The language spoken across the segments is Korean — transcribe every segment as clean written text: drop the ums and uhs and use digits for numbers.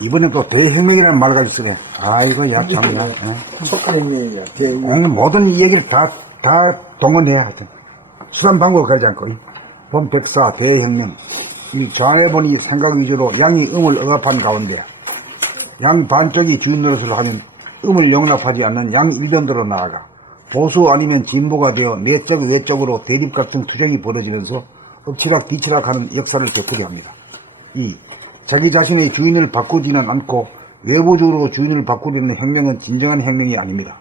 이번엔 또 대혁명이라는 말 가지고 쓰네. 아이고, 야, 참, 야. 촉각혁명이야, 대혁명. 모든 얘기를 다 동원해야 하여튼. 수단 방법을 가리지 않고. 범백사, 대혁명. 이 좌뇌본이 생각 위주로 양이 음을 억압한 가운데, 양 반쪽이 주인 노릇을 하는 음을 용납하지 않는 양 일변도로 나아가, 보수 아니면 진보가 되어 내적 외적으로 대립 같은 투쟁이 벌어지면서 엎치락 뒤치락 하는 역사를 되풀이 합니다. 자기 자신의 주인을 바꾸지는 않고 외부적으로 주인을 바꾸려는 혁명은 진정한 혁명이 아닙니다.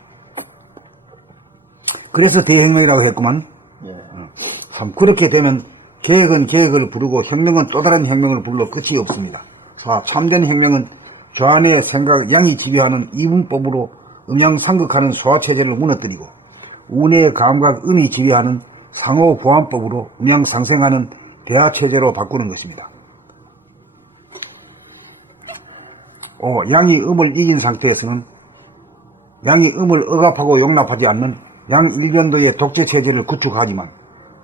그래서 대혁명이라고 했구만. 참 그렇게 되면 계획은 계획을 부르고 혁명은 또 다른 혁명을 불러 끝이 없습니다. 참된 혁명은 좌뇌 생각 양이 지배하는 이분법으로 음양상극하는 소화체제를 무너뜨리고 우뇌 감각 음이 지배하는 상호보완법으로 음양상생하는 대화체제로 바꾸는 것입니다. 양이 음을 이긴 상태에서는 양이 음을 억압하고 용납하지 않는 양 일변도의 독재체제를 구축하지만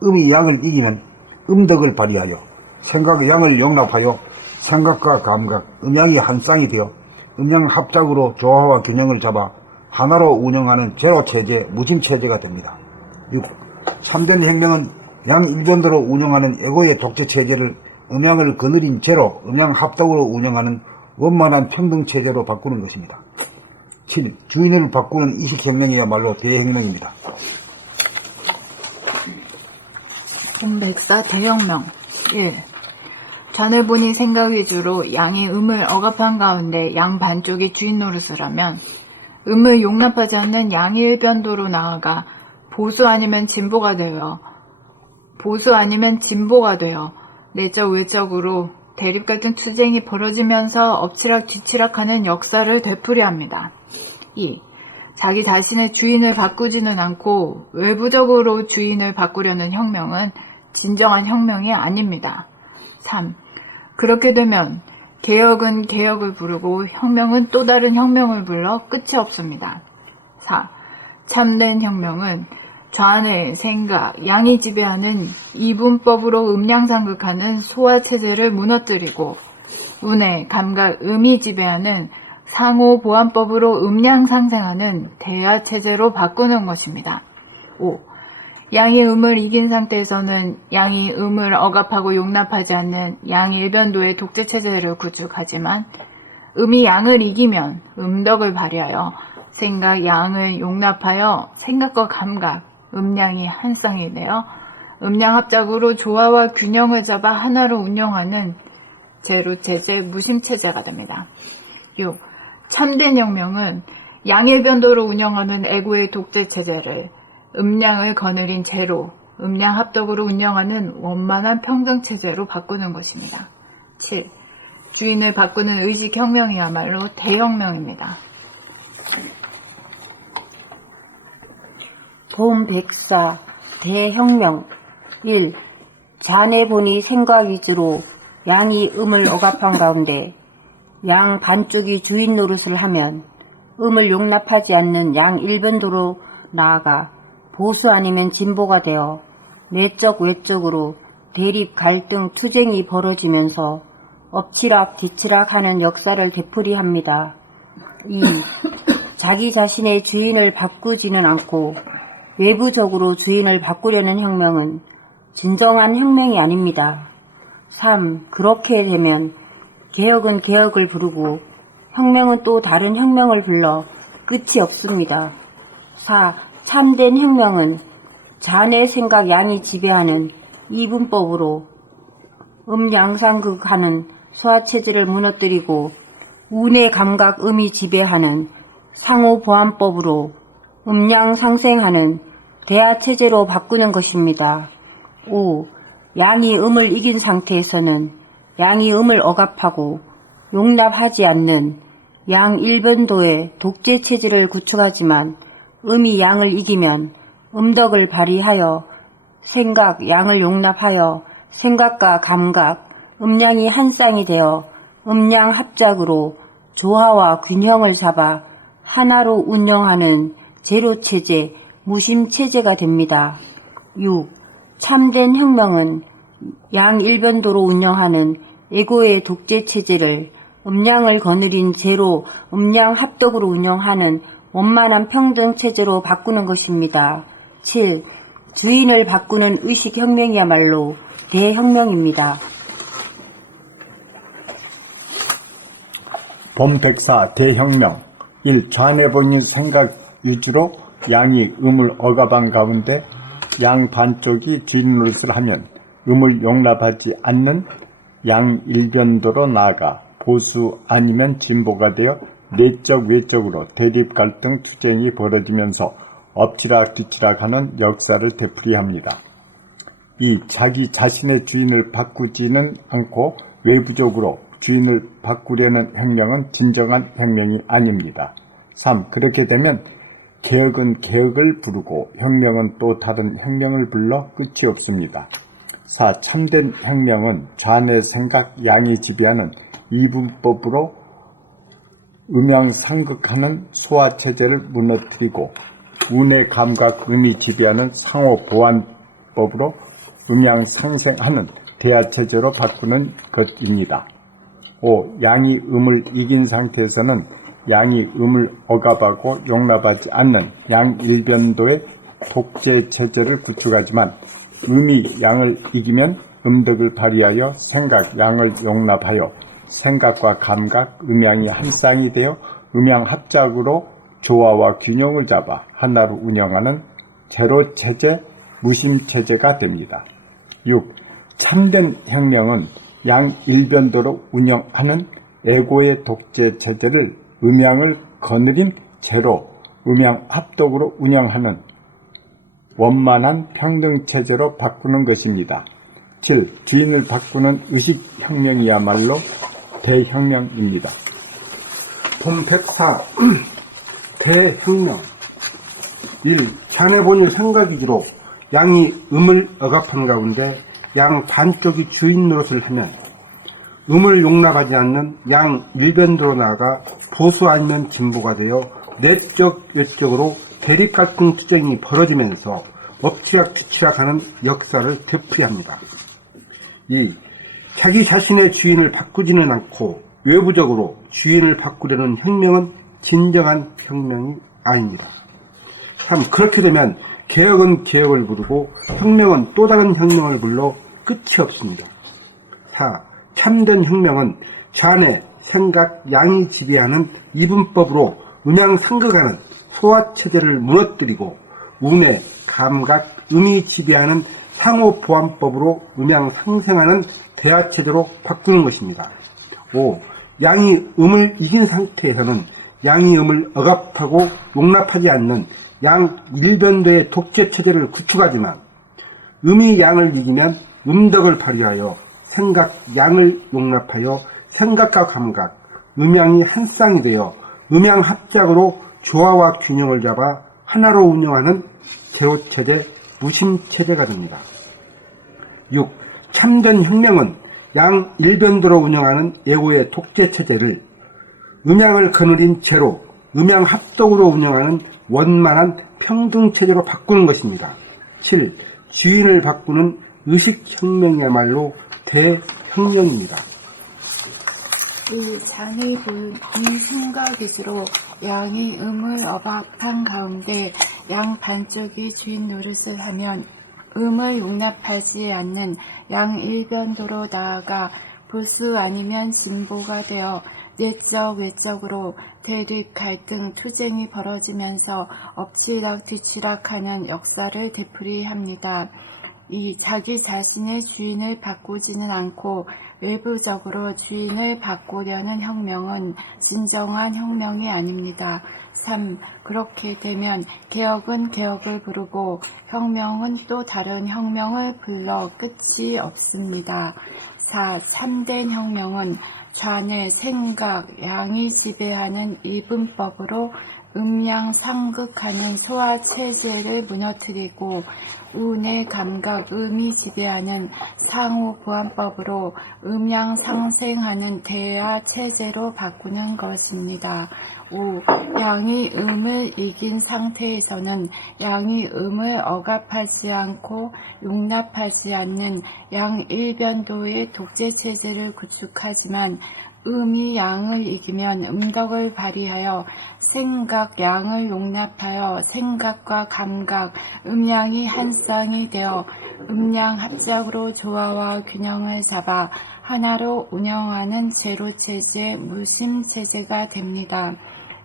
음이 양을 이기면 음덕을 발휘하여 생각의 양을 용납하여 생각과 감각, 음양이 한 쌍이 되어 음양합작으로 조화와 균형을 잡아 하나로 운영하는 제로체제, 무심체제가 됩니다. 6. 참된 혁명은 양 일변도로 운영하는 에고의 독재체제를 음양을 거느린 제로, 음양합작으로 운영하는 원만한 평등체제로 바꾸는 것입니다. 7. 주인을 바꾸는 이식혁명이야말로 대혁명입니다. 범백사 대혁명 1. 좌뇌본이 생각 위주로 양이 음을 억압한 가운데 양 반쪽이 주인 노릇을 하면 음을 용납하지 않는 양이 일변도로 나아가 보수 아니면 진보가 되어 내적 외적으로 대립 같은 투쟁이 벌어지면서 엎치락 뒤치락하는 역사를 되풀이합니다. 2. 자기 자신의 주인을 바꾸지는 않고 외부적으로 주인을 바꾸려는 혁명은 진정한 혁명이 아닙니다. 3. 그렇게 되면 개혁은 개혁을 부르고 혁명은 또 다른 혁명을 불러 끝이 없습니다. 4. 참된 혁명은 좌뇌, 생각, 양이 지배하는 이분법으로 음양상극하는 소화체제를 무너뜨리고 우뇌, 감각, 음이 지배하는 상호보완법으로 음양상생하는 대화체제로 바꾸는 것입니다. 5. 양이 음을 이긴 상태에서는 양이 음을 억압하고 용납하지 않는 양 일변도의 독재체제를 구축하지만 음이 양을 이기면 음덕을 발휘하여 생각, 양을 용납하여 생각과 감각, 음양이 한 쌍이 되어 음양합작으로 조화와 균형을 잡아 하나로 운영하는 제로체제, 무심체제가 됩니다. 6. 참된 혁명은 양일변도로 운영하는 에고의 독재체제를 음양을 거느린 제로, 음양합덕으로 운영하는 원만한 평등체제로 바꾸는 것입니다. 7. 주인을 바꾸는 의식혁명이야말로 대혁명입니다. 범백사 대혁명 1. 좌뇌본이 생각 위주로 양이 음을 억압한 가운데 양 반쪽이 주인 노릇을 하면 음을 용납하지 않는 양 일변도로 나아가 보수 아니면 진보가 되어 내적 외적으로 대립 갈등 투쟁이 벌어지면서 엎치락 뒤치락 하는 역사를 되풀이합니다. 2. 자기 자신의 주인을 바꾸지는 않고 외부적으로 주인을 바꾸려는 혁명은 진정한 혁명이 아닙니다. 3. 그렇게 되면 개혁은 개혁을 부르고 혁명은 또 다른 혁명을 불러 끝이 없습니다. 4. 참된 혁명은 좌뇌 생각 양이 지배하는 이분법으로 음양상극하는 소화체제를 무너뜨리고 우뇌 감각 음이 지배하는 상호보완법으로 음양상생하는 대화체제로 바꾸는 것입니다. 5. 양이 음을 이긴 상태에서는 양이 음을 억압하고 용납하지 않는 양 일변도의 독재체제를 구축하지만 음이 양을 이기면 음덕을 발휘하여 생각, 양을 용납하여 생각과 감각, 음양이 한 쌍이 되어 음양합작으로 조화와 균형을 잡아 하나로 운영하는 제로체제, 무심체제가 됩니다. 6. 참된 혁명은 양일변도로 운영하는 에고의 독재 체제를 음양을 거느린 제로 음양 합덕으로 운영하는 원만한 평등 체제로 바꾸는 것입니다. 7. 주인을 바꾸는 의식혁명이야말로 대혁명입니다. 범백사 대혁명 1. 좌뇌 본인 생각 위주로 양이 음을 억압한 가운데 양 반쪽이 주인 노릇을 하면 음을 용납하지 않는 양일변도로 나아가 보수 아니면 진보가 되어 내적 외적으로 대립 갈등 투쟁이 벌어지면서 엎치락 뒤치락 하는 역사를 되풀이합니다. 2. 자기 자신의 주인을 바꾸지는 않고 외부적으로 주인을 바꾸려는 혁명은 진정한 혁명이 아닙니다. 3. 그렇게 되면 개혁은 개혁을 부르고 혁명은 또 다른 혁명을 불러 끝이 없습니다. 4. 참된 혁명은 좌뇌 생각 양이 지배하는 이분법으로 음양상극하는 소화체제를 무너뜨리고 운의 감각 음이 지배하는 상호보완법으로 음양상생하는 대하체제로 바꾸는 것입니다. 5. 양이 음을 이긴 상태에서는 양이 음을 억압하고 용납하지 않는 양일변도의 독재체제를 구축하지만 음이 양을 이기면 음덕을 발휘하여 생각 양을 용납하여 생각과 감각 음양이 한 쌍이 되어 음양합작으로 조화와 균형을 잡아 하나로 운영하는 제로체제 무심체제가 됩니다. 6. 참된 혁명은 양일변도로 운영하는 에고의 독재체제를 음양을 거느린 제로 음양합독으로 운영하는 원만한 평등체제로 바꾸는 것입니다. 7. 주인을 바꾸는 의식혁명이야말로 대혁명입니다. 범백사 대혁명 1. 자네 본인 생각 위주로 양이 음을 억압한 가운데 양 반쪽이 주인 노릇을 하면 음을 용납하지 않는 양 일변도로 나아가 보수 아니면 진보가 되어 내적 외적으로 대립 갈등 투쟁이 벌어지면서 엎치락 뒤치락하는 역사를 되풀이합니다. 2. 자기 자신의 주인을 바꾸지는 않고 외부적으로 주인을 바꾸려는 혁명은 진정한 혁명이 아닙니다. 3. 그렇게 되면 개혁은 개혁을 부르고 혁명은 또 다른 혁명을 불러 끝이 없습니다. 4. 참된 혁명은 좌뇌, 생각, 양이 지배하는 이분법으로 음양상극하는 소화체제를 무너뜨리고 운의, 감각, 음이 지배하는 상호보완법으로 음양상생하는 대하체제로 바꾸는 것입니다. 5. 양이 음을 이긴 상태에서는 양이 음을 억압하고 용납하지 않는 양일변도의 독재체제를 구축하지만 음이 양을 이기면 음덕을 발휘하여 생각 양을 용납하여 생각과 감각, 음양이 한 쌍이 되어 음양합작으로 조화와 균형을 잡아 하나로 운영하는 제로체제, 무심체제가 됩니다. 6. 참된 혁명은 양일변도로 운영하는 에고의 독재체제를 음양을 거느린 제로, 음양합독으로 운영하는 원만한 평등체제로 바꾸는 것입니다. 7. 주인을 바꾸는 의식혁명이야말로 대혁명입니다. 이 잔의 본 생각 위주로 양이 음을 억압한 가운데 양 반쪽이 주인 노릇을 하면 음을 용납하지 않는 양일변도로 나아가 보수 아니면 진보가 되어 내적 외적으로 대립 갈등 투쟁이 벌어지면서 엎치락 뒤치락하는 역사를 되풀이합니다. 이 자기 자신의 주인을 바꾸지는 않고 외부적으로 주인을 바꾸려는 혁명은 진정한 혁명이 아닙니다. 3. 그렇게 되면 개혁은 개혁을 부르고 혁명은 또 다른 혁명을 불러 끝이 없습니다. 4. 참된 혁명은 좌뇌, 생각, 양이 지배하는 이분법으로 음양상극하는 소화체제를 무너뜨리고 운의 감각, 음이 지배하는 상호보완법으로 음양상생하는 대하체제로 바꾸는 것입니다. 5. 양이 음을 이긴 상태에서는 양이 음을 억압하지 않고 용납하지 않는 양일변도의 독재체제를 구축하지만 음이 양을 이기면 음덕을 발휘하여 생각, 양을 용납하여 생각과 감각, 음양이 한 쌍이 되어 음양 합작으로 조화와 균형을 잡아 하나로 운영하는 제로체제, 무심체제가 됩니다.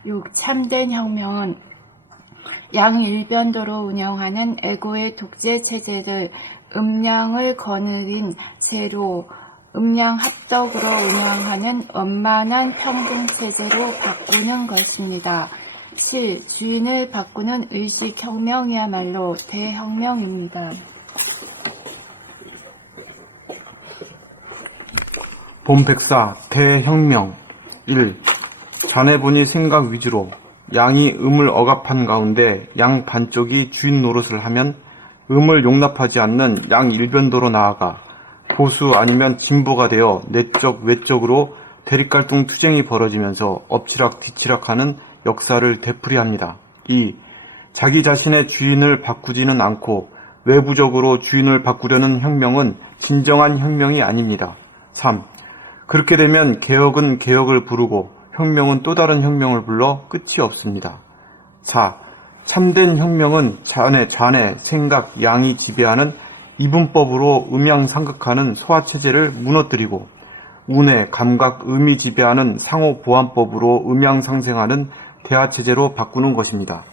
6. 참된 혁명은 양일변도로 운영하는 에고의 독재체제를 음양을 거느린 제로, 음양합덕으로 운영하는 원만한 평등체제로 바꾸는 것입니다. 7. 주인을 바꾸는 의식혁명이야말로 대혁명입니다. 봄백사 대혁명 1. 자네분이 생각 위주로 양이 음을 억압한 가운데 양 반쪽이 주인 노릇을 하면 음을 용납하지 않는 양 일변도로 나아가 보수 아니면 진보가 되어 내적 외적으로 대립갈등 투쟁이 벌어지면서 엎치락 뒤치락하는 역사를 되풀이합니다. 2. 자기 자신의 주인을 바꾸지는 않고 외부적으로 주인을 바꾸려는 혁명은 진정한 혁명이 아닙니다. 3. 그렇게 되면 개혁은 개혁을 부르고 혁명은 또 다른 혁명을 불러 끝이 없습니다. 4. 참된 혁명은 좌뇌, 생각, 양이 지배하는 이분법으로 음양상극하는 소화체제를 무너뜨리고 운의 감각, 음이 지배하는 상호보완법으로 음양상생하는 대하체제로 바꾸는 것입니다.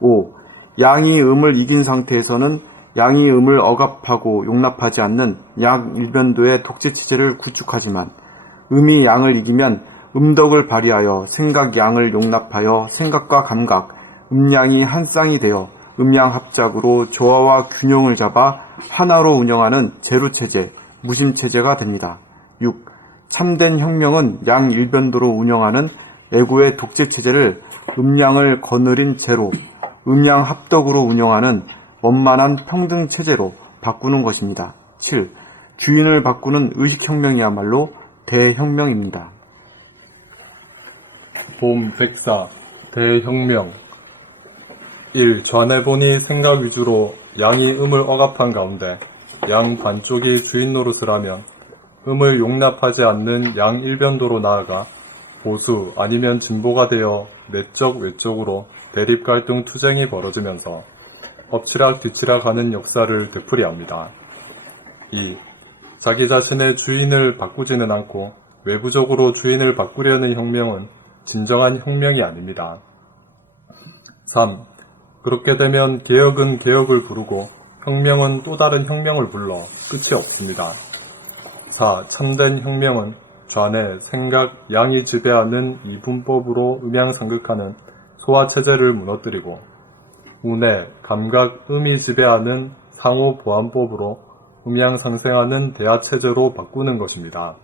5. 양이 음을 이긴 상태에서는 양이 음을 억압하고 용납하지 않는 양일변도의 독재체제를 구축하지만 음이 양을 이기면 음덕을 발휘하여 생각 양을 용납하여 생각과 감각, 음양이 한 쌍이 되어 음양합작으로 조화와 균형을 잡아 하나로 운영하는 제로체제, 무심체제가 됩니다. 6. 참된 혁명은 양일변도로 운영하는 에고의 독재체제를 음양을 거느린 제로, 음양합덕으로 운영하는 원만한 평등체제로 바꾸는 것입니다. 7. 주인을 바꾸는 의식혁명이야말로 대혁명입니다. 봄백사 대혁명 1. 좌뇌본이 생각 위주로 양이 음을 억압한 가운데 양 반쪽이 주인 노릇을 하면 음을 용납하지 않는 양 일변도로 나아가 보수 아니면 진보가 되어 내적 외적으로 대립 갈등 투쟁이 벌어지면서 엎치락 뒤치락 하는 역사를 되풀이합니다. 2. 자기 자신의 주인을 바꾸지는 않고 외부적으로 주인을 바꾸려는 혁명은 진정한 혁명이 아닙니다. 3. 그렇게 되면 개혁은 개혁을 부르고 혁명은 또 다른 혁명을 불러 끝이 없습니다. 4. 참된 혁명은 좌뇌, 생각, 양이 지배하는 이분법으로 음양상극하는 소화체제를 무너뜨리고 운의, 감각, 음이 지배하는 상호보완법으로 음양상생하는 대하체제로 바꾸는 것입니다.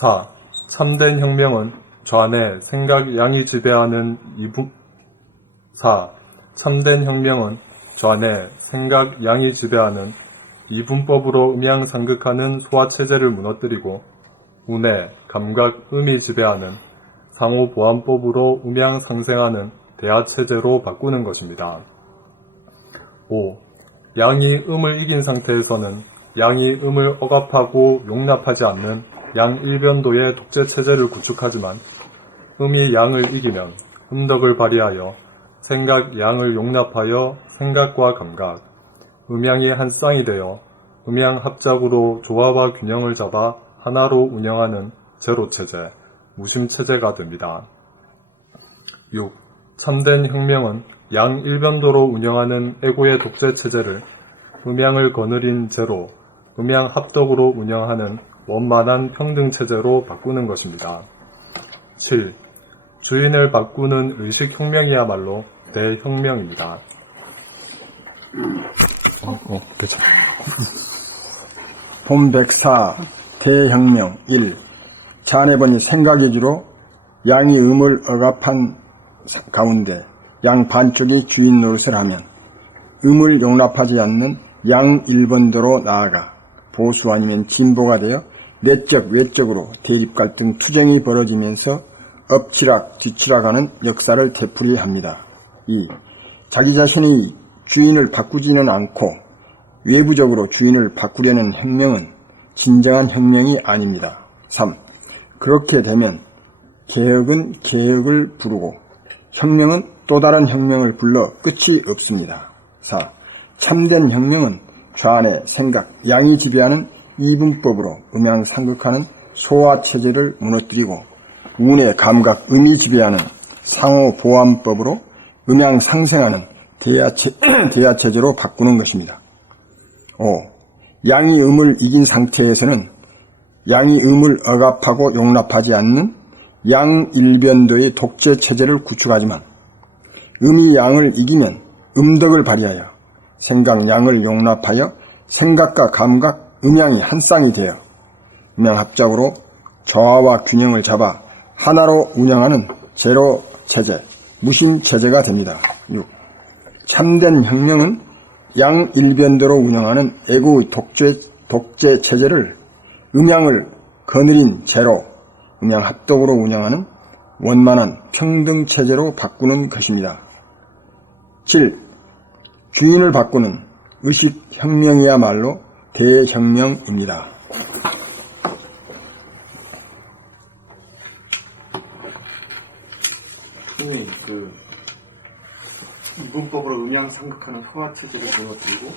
4. 참된 혁명은 좌뇌, 생각, 양이 지배하는 4. 참된 혁명은 좌뇌, 생각, 양이 지배하는 이분법으로 음양상극하는 소화체제를 무너뜨리고 운의, 감각, 음이 지배하는 상호보완법으로 음양상생하는 대하체제로 바꾸는 것입니다. 5. 양이 음을 이긴 상태에서는 양이 음을 억압하고 용납하지 않는 양일변도의 독재체제를 구축하지만 음이 양을 이기면 음덕을 발휘하여 생각 양을 용납하여 생각과 감각, 음양이 한 쌍이 되어 음양합작으로 조화와 균형을 잡아 하나로 운영하는 제로체제, 무심체제가 됩니다. 6. 참된 혁명은 양일변도로 운영하는 에고의 독재체제를 음양을 거느린 제로, 음양합덕으로 운영하는 원만한 평등체제로 바꾸는 것입니다. 7. 주인을 바꾸는 의식혁명이야말로 대혁명입니다. 봄백사 대혁명 1. 자네번이 생각 위주로 양이 음을 억압한 가운데 양 반쪽이 주인 노릇을 하면 음을 용납하지 않는 양 1번도로 나아가 보수 아니면 진보가 되어 내적 외적으로 대립 갈등 투쟁이 벌어지면서 엎치락 뒤치락하는 역사를 되풀이합니다. 2. 자기 자신의 주인을 바꾸지는 않고 외부적으로 주인을 바꾸려는 혁명은 진정한 혁명이 아닙니다. 3. 그렇게 되면 개혁은 개혁을 부르고 혁명은 또 다른 혁명을 불러 끝이 없습니다. 4. 참된 혁명은 좌뇌, 생각, 양이 지배하는 이분법으로 음양상극하는 소화체제를 무너뜨리고 운의 감각, 음이 지배하는 상호보완법으로 음양상생하는 대야체제로 바꾸는 것입니다. 5. 양이 음을 이긴 상태에서는 양이 음을 억압하고 용납하지 않는 양일변도의 독재체제를 구축하지만 음이 양을 이기면 음덕을 발휘하여 생각 양을 용납하여 생각과 감각, 음양이 한 쌍이 되어 음양합작으로 저하와 균형을 잡아 하나로 운영하는 제로체제, 무심체제가 됩니다. 6. 참된 혁명은 양일변도로 운영하는 애고의 독재체제를 음양을 거느린 제로, 음양합독으로 운영하는 원만한 평등체제로 바꾸는 것입니다. 7. 주인을 바꾸는 의식혁명이야말로 대혁명입니다. 선생님, 이분법으로 음양상극하는 소화체제를 무너뜨리고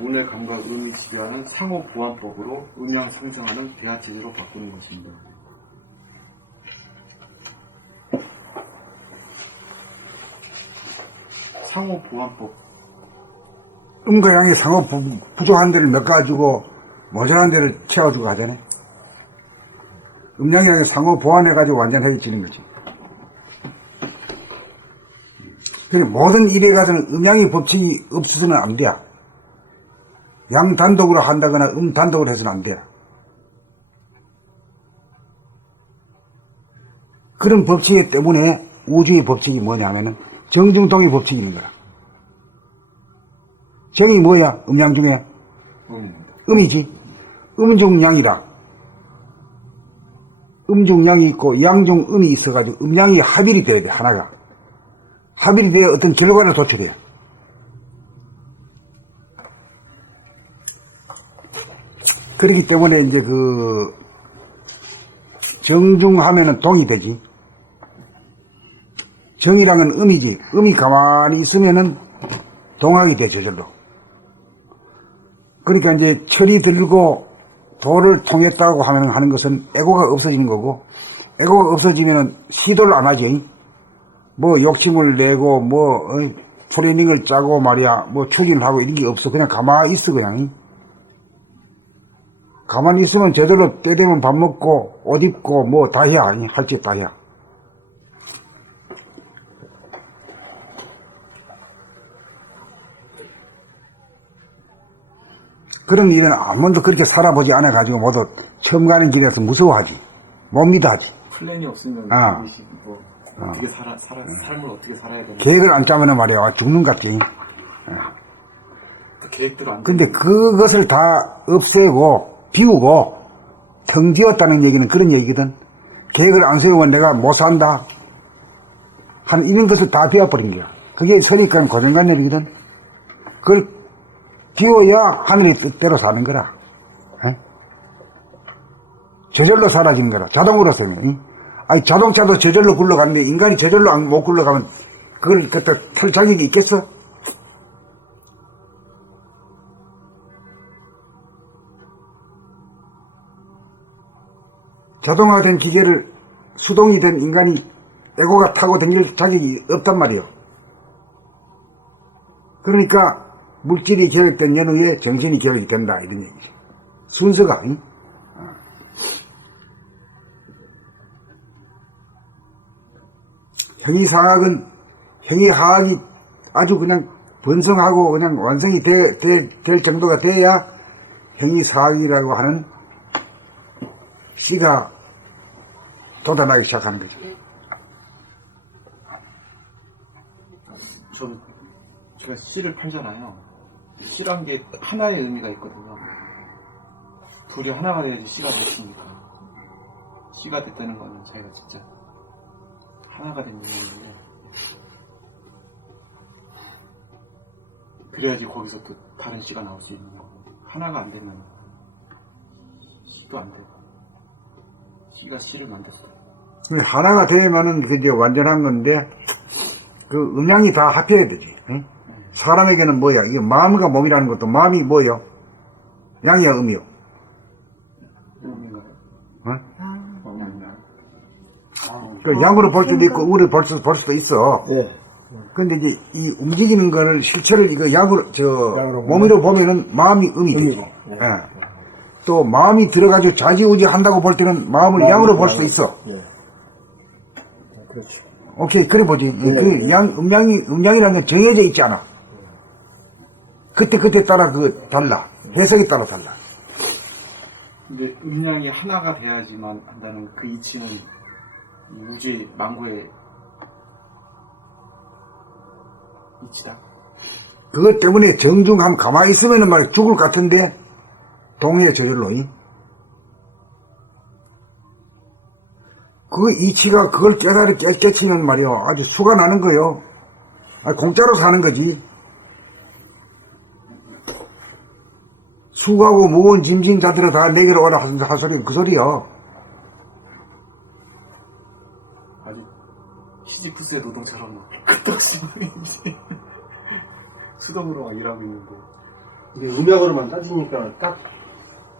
운의 감각, 음이 지배하는 상호보완법으로 음양상생하는 대하체제로 바꾸는 것입니다. 상호보완법. 음과 양의 상호 부족한 데를 몇 가지고 모자란 데를 채워주고 하잖아요. 음양이랑 상호 보완해가지고 완전해지는 거지. 그래서 모든 일에 가서는 음양의 법칙이 없어서는 안 돼. 양 단독으로 한다거나 음 단독으로 해서는 안 돼. 그런 법칙 때문에 우주의 법칙이 뭐냐면은 정중동의 법칙이 있는 거야. 정이 뭐야? 음양 중에? 음이지. 음중양이라. 음중양이 있고 양중 음이 있어가지고 음양이 합일이 돼야 돼, 하나가. 합일이 돼야 어떤 결과를 도출해요. 그렇기 때문에 이제 정중하면은 동이 되지. 정이랑은 음이지. 음이 가만히 있으면은 동학이 돼, 저절로. 그러니까 이제 철이 들고 도를 통했다고 하는 것은 애고가 없어지는 거고, 애고가 없어지면은 시도를 안 하지. 뭐 욕심을 내고, 트레이닝을 짜고 말이야, 추진을 하고 이런 게 없어. 그냥 가만히 있어, 그냥. 가만히 있으면 제대로 때 되면 밥 먹고, 옷 입고, 다 해야. 할 짓 다 해야. 그런 일은 한 번도 그렇게 살아보지 않아가지고 모두 처음 가는 길에서 무서워하지. 못 믿어하지. 플랜이 없으면 어떻게 삶을 어떻게 살아야 되나. 계획을 안 짜면 말이야 죽는 것 같지. 계획대로 안. 근데 그것을 다 없애고 비우고 텅 비웠다는 얘기는 그런 얘기거든. 계획을 안 세우면 내가 못 산다. 이런 것을 다 비워버린 거야. 그게 선입관 고정관념이거든. 그걸 비워야 하늘의 뜻대로 사는 거라. 저절로 사라지는 거라. 자동으로 쓰면. 아니, 자동차도 저절로 굴러가는데 인간이 저절로 못 굴러가면 그걸 그때 탈 자격이 있겠어? 자동화된 기계를 수동이 된 인간이 에고가 타고 다닐 자격이 없단 말이에요. 그러니까 물질이 계획된 연후에 정신이 계획이 된다, 이런 얘기지. 순서가. 형이상학은 형이하학이 아주 그냥 번성하고 그냥 완성이 될 정도가 돼야 형이사학이라고 하는 씨가 돋아나기 시작하는 거죠. 제가 씨를 팔잖아요. 씨란 게 하나의 의미가 있거든요. 둘이 하나가 돼야지 씨가 됐으니까. 씨가 됐다는 거는 자기가 진짜 하나가 된 인간인데, 그래야지 거기서 또 다른 씨가 나올 수 있는 거고, 하나가 안 되면 씨도 안 되고, 씨가 씨를 만들었어요. 하나가 되면은 그 이제 완전한 건데, 그 음양이 다 합해야 되지. 응? 사람에게는 뭐야? 이게 마음과 몸이라는 것도 마음이 뭐요? 양이야, 음이요? 의미가 그 양으로 볼 수도 있고, 우로 볼 수도 있어. 예. 근데 이제 이 움직이는 거를 실체를 이거 몸으로 보면은 마음이 음이 되지. 예. 또 마음이 들어가지고 좌지우지 한다고 볼 때는 마음을 양으로 볼 수도 있어. 예. 그렇죠. 오케이, 그래 보지. 그 음양이라는 건 정해져 있지 않아. 그때 따라 달라. 해석에 따라 달라. 이제 음양이 하나가 돼야지만 한다는 그 이치는 이 우주의 만고의 이치다. 그것 때문에 정중함 가만히 있으면은 말이야 죽을 것 같은데 동해 저절로 그 이치가 그걸 깨치면 말이야 아주 수가 나는 거요. 공짜로 사는 거지. 수고하고 무거운 짐진 자들을 다 내게로 오라 할 소리 그 소리야. 아주 시지프스의 노동처럼 끝없이 수동으로 막 일하고 있는데. 근데 음약으로만 따지니까 딱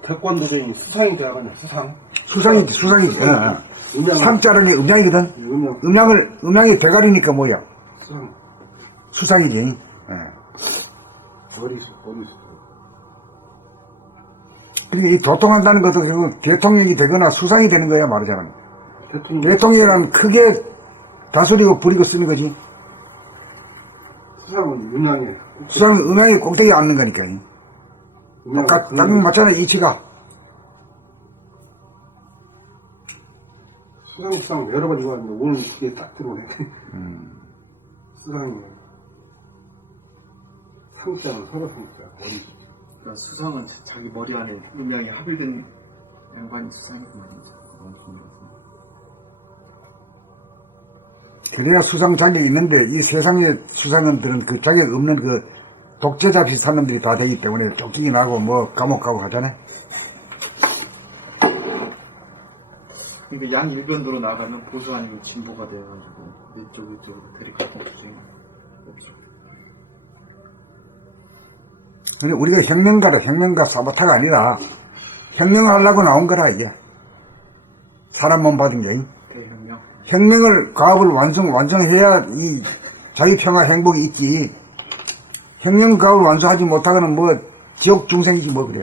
태권도적인 수상이 되어가냐, 수상이지. 음양. 상자라는 게 음양이거든. 음양이 대가리니까 뭐야? 수상이지. 어리수. 그러니까 이 도통한다는 것도 결국 대통령이 되거나 수상이 되는 거야 말하자면. 대통령이란 크게 다스리고 부리고 쓰는 거지. 수상은 음양에. 수상은 음양이 꼭대기에 앉는 거니까. 딱 맞잖아 이치가. 수상 여러 번 이거 하는데 오늘 그게 딱 들어오네. 수상이 상자는 서로 상자. 그러니까 수상은 자기 머리 안에 음양이 합일된 양반이 수상이구만. 그래야 수상 자격이 있는데 이 세상의 수상원들은 그 자격 없는 그 독재자 비슷한 놈들이 다 되기 때문에 쫓기긴 하고 뭐 감옥 가고 하잖아요. 그러니까 양 일변도로 나가면 보수 아니면 진보가 돼가지고 이쪽으로 대립하는 주제는 없죠. 근데 우리가 혁명가 사보타가 아니라 혁명을 하려고 나온 거라 이게. 사람 몸 받은 게. 대혁명. 혁명을 과업을 완성해야 이 자유평화 행복이 있지. 혁명 과업을 완성하지 못하고는 뭐 지옥 중생이지 뭐 그래.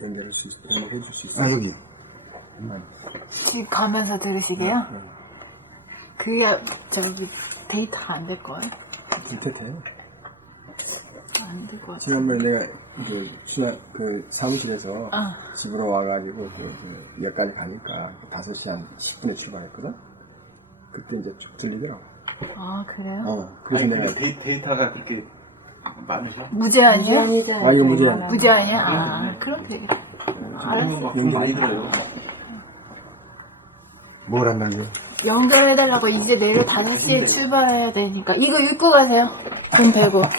연결해 줄 수 있어요. 여기. 집 가면서 들으시게요? 그게 저기 데이터가 안 될 거예요? 밑에요. 안 될 것 같아요. 지난번에 내가 그 사무실에서 아. 집으로 와가지고 역까지 가니까 5시 한 10분에 출발했거든. 그때 이제 쭉 들리더라고. 아 그래요? 그래서 아니, 내가 데이터가 그렇게 많으셔? 무제한이요? 이거 무제한. 무제한이야? 아 그럼 되겠다. 그러면 막 돈 많이 들어요. 뭘 한다는 거야? 연결해달라고 이제 내일 5시에 출발해야 되니까 이거 읽고 가세요. 돈 100원.